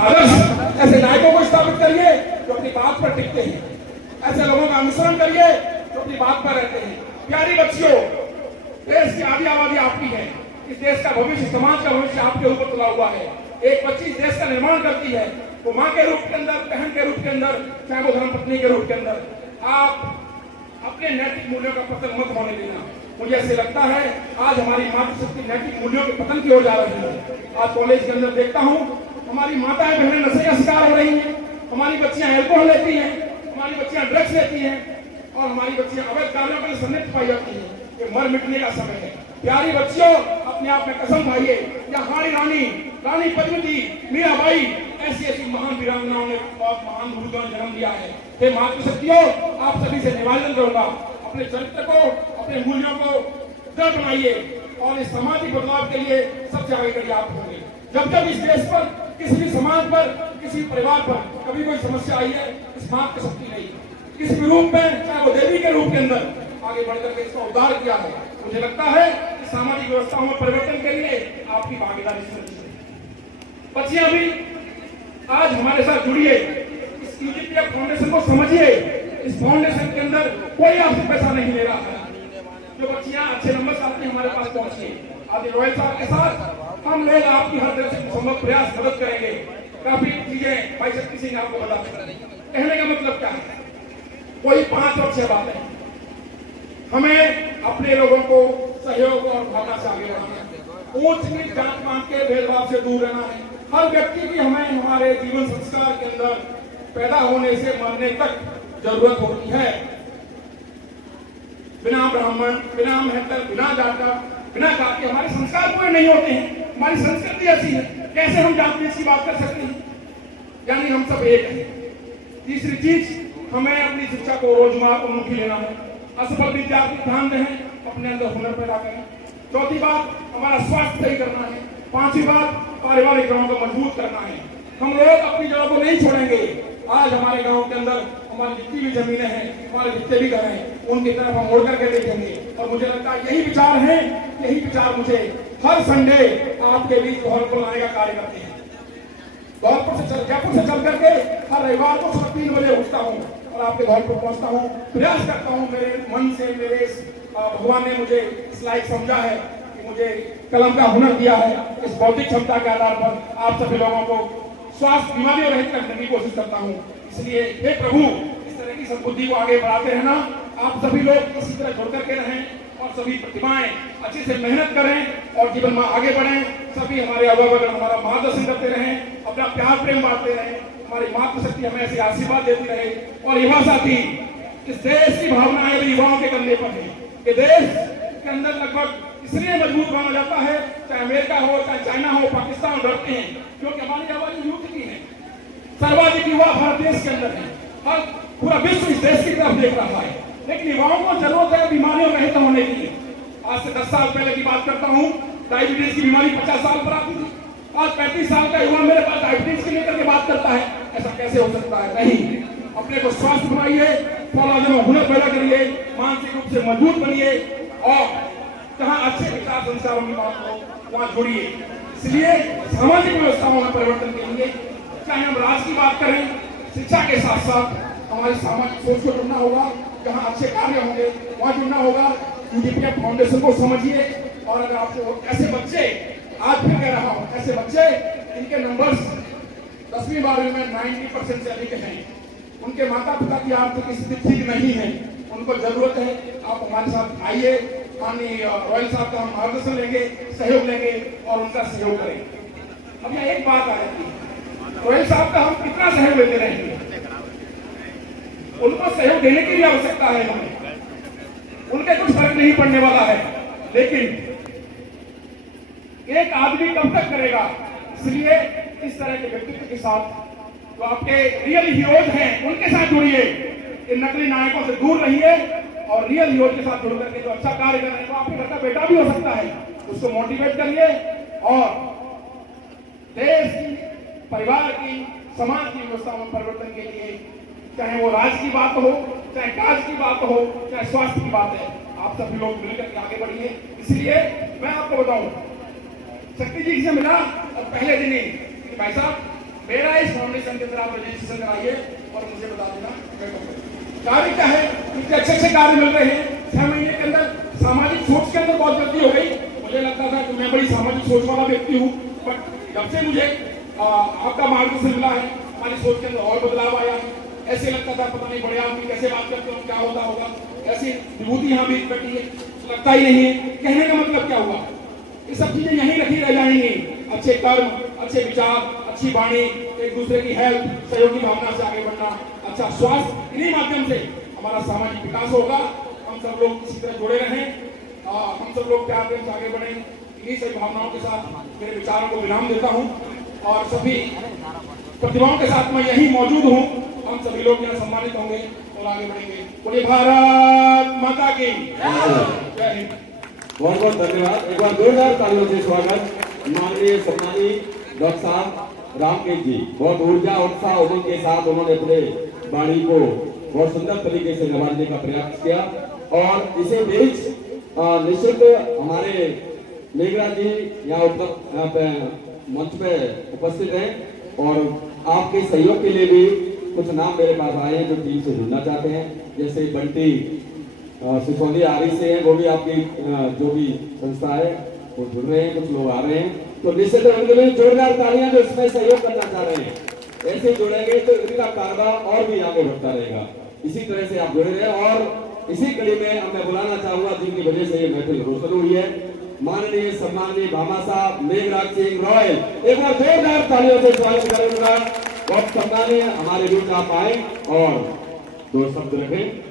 आदर्श ऐसे नायकों को स्थापित करिए जो अपनी बात पर टिकते हैं, ऐसे लोगों का अनुसरण करिए जो अपनी बात पर रहते हैं। प्यारी बच्चियों, देश की आधी आबादी आपकी है, इस देश का भविष्य, समाज का भविष्य आपके ऊपर तुला हुआ है। एक बच्ची देश का निर्माण करती है, वो माँ के रूप के अंदर, बहन के रूप के अंदर, चाहे वो धर्मपत्नी के रूप के अंदर। आप अपने नैतिक मूल्यों का पतन मत होने देना। मुझे ऐसे लगता है आज हमारी मातृशक्ति नैतिक मूल्यों के पतन की ओर जा रही है। आज कॉलेज के अंदर देखता हूँ हमारी माताएं बहनें नशे का शिकार हो रही हैं, हमारी बच्चियां अल्कोहल लेती हैं, हमारी बच्चियां ड्रग्स लेती हैं और हमारी बच्चियां अवैध कार्यों में संलिप्त पाई जाती हैं। ये मर मिटने का समय है। प्यारी बच्चियों, अपने आप में कसम खाइए, या हमारी रानी पद्मिनी, मीराबाई, ऐसी ऐसी महान वीरांगनाओं ने बहुत महान भूतों ने जन्म दिया है। हे मातृशक्तियों, आप सभी से निवेदन करूंगा, अपने चरित्र को, अपने मूल्यों को दृढ़ बनाइए और इस सामाजिक बदलाव के लिए सबसे आगे करिए आप होंगे। जब जब इस देश पर, किसी भी समाज पर, किसी परिवार पर कभी कोई समस्या आई है, इस मातृशक्ति नहीं किसी भी रूप में, चाहे वो देवी के रूप के अंदर, आगे बढ़कर के इसका उद्धार किया है। मुझे लगता है कि सामाजिक व्यवस्थाओं में परिवर्तन के लिए आपकी भागीदारी जरूरी है। बच्चियां भी आज हमारे साथ जुड़िए, इस यूजीपीएफ फाउंडेशन को समझिए। इस फाउंडेशन के अंदर कोई आपसे पैसा नहीं ले रहा है। जो बच्चियां अच्छे नंबर से आती हैं हमारे पास पहुंचिए। आज रॉयल साहब के साथ हम लोग आपकी हर तरह से संभव प्रयास मदद करेंगे। काफी चीजें भाई शक्ति सिंह आपको बता दें। कहने का मतलब क्या है, कोई 5 और 6 बातें। हमें अपने लोगों को सहयोग और भावना से आगे बढ़ाना है। ऊंच नीच जात पात के भेदभाव से दूर रहना है। हर व्यक्ति की हमें हमारे जीवन संस्कार के अंदर पैदा होने से मरने तक जरूरत होती है। बिना ब्राह्मण, बिना मेहतर, बिना जाटा, बिना जाति हमारे संस्कार पूरे नहीं होते हैं। हमारी संस्कृति ऐसी है, कैसे हम जाति की बात कर सकते हैं? यानी हम सब एक हैं। तीसरी चीज, हमें अपनी शिक्षा को रोजगार उन्मुखी लेना है। असफल विद्यार्थी ध्यान दें, अपने अंदर हुनर पैदा करें। चौथी बात, हमारा स्वास्थ्य सही करना है। 5वीं बात, पारिवारिक जड़ों को मजबूत करना है। हम लोग अपनी जड़ों को नहीं छोड़ेंगे। आज हमारे गांव के अंदर हमारी जितनी भी जमीनें हैं, हमारे जितने भी घर हैं, उनकी तरफ हम मुड़ करके देखेंगे। और मुझे लगता है यही विचार है, यही विचार मुझे हर संडे आपके बीच धौलपुर लाने का कार्य करते हैं। धौलपुर से जयपुर से चल करके हर रविवार को सुबह 3 बजे उठता हूँ और आपके धौलपुर पहुंचता हूँ। प्रयास करता हूँ, मेरे मन से, मेरे भगवान ने मुझे इस लायक समझा है कि मुझे कलम का हुनर दिया है। इस बौद्धिक क्षमता के आधार पर आप सभी लोगों को स्वास्थ्य बीमारियों रहित करने की कोशिश करता हूँ। इसलिए हे प्रभु, इस तरह की सद्बुद्धि को आगे बढ़ाते रहना। आप सभी लोग इसी तरह जुड़ करके रहें और सभी प्रतिभाएं अच्छे से मेहनत करें और जीवन में आगे बढ़ें। सभी हमारे अगल हमारा मार्गदर्शन करते रहें, अपना प्यार प्रेम बांटते रहें। हमारी मातृशक्ति हमें ऐसे आशीर्वाद देती रहे। और युवा साथी, इस देश की भावना है युवाओं के कंधे पर है। ये देश के अंदर लगभग इसलिए मजबूत माना जाता है, चाहे अमेरिका हो, चाहे चाइना हो, पाकिस्तान डरते हैं, क्योंकि हमारी आबादी यूथ की है। सर्वाधिक युवा भारत देश के अंदर है। हर पूरा विश्व इस देश की तरफ देख रहा है। लेकिन युवाओं को जरूरत है बीमारियों रहित होने की। आज से 10 साल पहले की बात करता हूँ, डायबिटीज की बीमारी 50 साल पर आती थी। आज 35 साल का युवा मेरे पास डायबिटीज के लेकर के बात करता है। ऐसा कैसे हो सकता है? नहीं, अपने को स्वास्थ्य बनाइए, फौलादे में हुनर पैदा करिए, मानसिक रूप से मजबूत बनिए और जहाँ अच्छे विचार संस्कारों की बात हो वहाँ जुड़िए। इसलिए सामाजिक व्यवस्थाओं में परिवर्तन के लिए चाहे हम राज की बात करें, शिक्षा के साथ साथ हमारी सामाजिक सोच को जुड़ना होगा। जहाँ अच्छे कार्य होंगे वहाँ जुड़ना होगा। यूजीपीएफ फाउंडेशन को समझिए। और अगर आपको ऐसे बच्चे, आज भी कह रहा हूँ, ऐसे बच्चे इनके नंबर्स 10वीं 12वीं में 90% से अधिक हैं, उनके माता पिता की आर्थिक स्थिति ठीक नहीं है, उनको जरूरत है आप हमारे साथ आइए। माननीय रॉयल साहब का हम मार्गदर्शन लेंगे, सहयोग लेंगे और उनका सहयोग करेंगे। अब यहाँ एक बात आ जाती है, रॉयल साहब का हम कितना सहयोग लेते रहेंगे? उनको सहयोग देने की भी आवश्यकता है हमें, उनके कुछ फर्क नहीं पड़ने वाला है। लेकिन एक आदमी कब तक करेगा? इसलिए इस तरह के व्यक्तित्व के साथ, जो आपके रियल हीरोज हैं, उनके साथ जुड़िए। इन नकली नायकों से दूर रहिए और रियल हीरोज के साथ जुड़ करके जो अच्छा कार्य कर रहे हैं, तो आपके घर का बेटा भी हो सकता है, उसको मोटिवेट करिए और देश की, परिवार की, समाज की व्यवस्था में परिवर्तन के लिए, चाहे वो राज की बात हो, चाहे काज की बात हो, चाहे स्वास्थ्य की बात है, आप सभी लोग मिलकर आगे बढ़िए। इसलिए मैं आपको बताऊं, शक्ति जी से मिला और पहले दिन ही भाई साहब मेरा इस फाउंडेशन के अंदर आप रजिस्ट्रेशन कराइए और मुझे बता देना। कार्य क्या है, इतने अच्छे अच्छे कार्य मिल रहे हैं 6 महीने के अंदर। सामाजिक सोच के अंदर बहुत गलती हो गई। मुझे लगता था कि मैं बड़ी सामाजिक सोच वाला व्यक्ति हूँ, बट जब से मुझे आपका मार्गदर्शन मिला है, हमारी सोच के अंदर और बदलाव आया है। ऐसे लगता था पता नहीं बड़े आदमी कैसे बात करते हो, क्या होता होगा, ऐसी विभूति यहाँ भी बैठी है, लगता ही नहीं है। कहने का मतलब क्या हुआ, ये सब चीजें यहीं रखी रह जाएंगी। अच्छे कर्म, अच्छे विचार, अच्छी वाणी, एक दूसरे की हेल्प, सहयोगी भावना से आगे बढ़ना, अच्छा स्वास्थ्य, इन्हीं माध्यम से हमारा सामाजिक विकास होगा। हम सब लोग इसी तरह जुड़े रहें, हम सब लोग प्यार प्रेम से आगे बढ़ें। इन्हीं सभी भावनाओं के साथ मेरे विचारों को विराम देता हूँ और सभी प्रतिभाओं के साथ मैं यही मौजूद हूँ। हम सभी लोग यहाँ सम्मानित होंगे और आगे बढ़ेंगे। बोलिए भारत माता की जय हिंद। बहुत बहुत धन्यवाद। एक बार जोरदार तालियों से स्वागत माननीय सम्मानी डॉक्टर साहब रामकेश जी। बहुत ऊर्जा उत्साह उमंग के साथ उन्होंने अपने वाणी को बहुत सुंदर तरीके से नवाजने का प्रयास किया और इसे बीच निश्चित हमारे मेघराज जी यहाँ पे मंच पे उपस्थित हैं और आपके सहयोग के लिए भी कुछ नाम मेरे पास आए हैं जो टीम से जुड़ना चाहते हैं। जैसे बंटी सिसोदी आरी से हैं, वो भी आपकी जो भी संस्था है वो जुड़ रहे हैं, कुछ लोग आ रहे हैं। तो निश्चित उनके लिए जोरदार तालियां जो इसमें सहयोग करना चाह रहे हैं। ऐसे जुड़ेंगे तो इनका कारोबार और भी आगे बढ़ता रहेगा। इसी तरह से आप जुड़े रहे और इसी कड़ी में मैं बुलाना चाहूंगा जिनकी वजह से ये महफिल रोशन हुई है, माननीय सम्माननीय भामा साहब मेघराज सिंह रॉयल। एक बार जोरदार तालियों से स्वागत करूंगा। बहुत सम्माननीय हमारे बीच आप आए और दो शब्द रखें।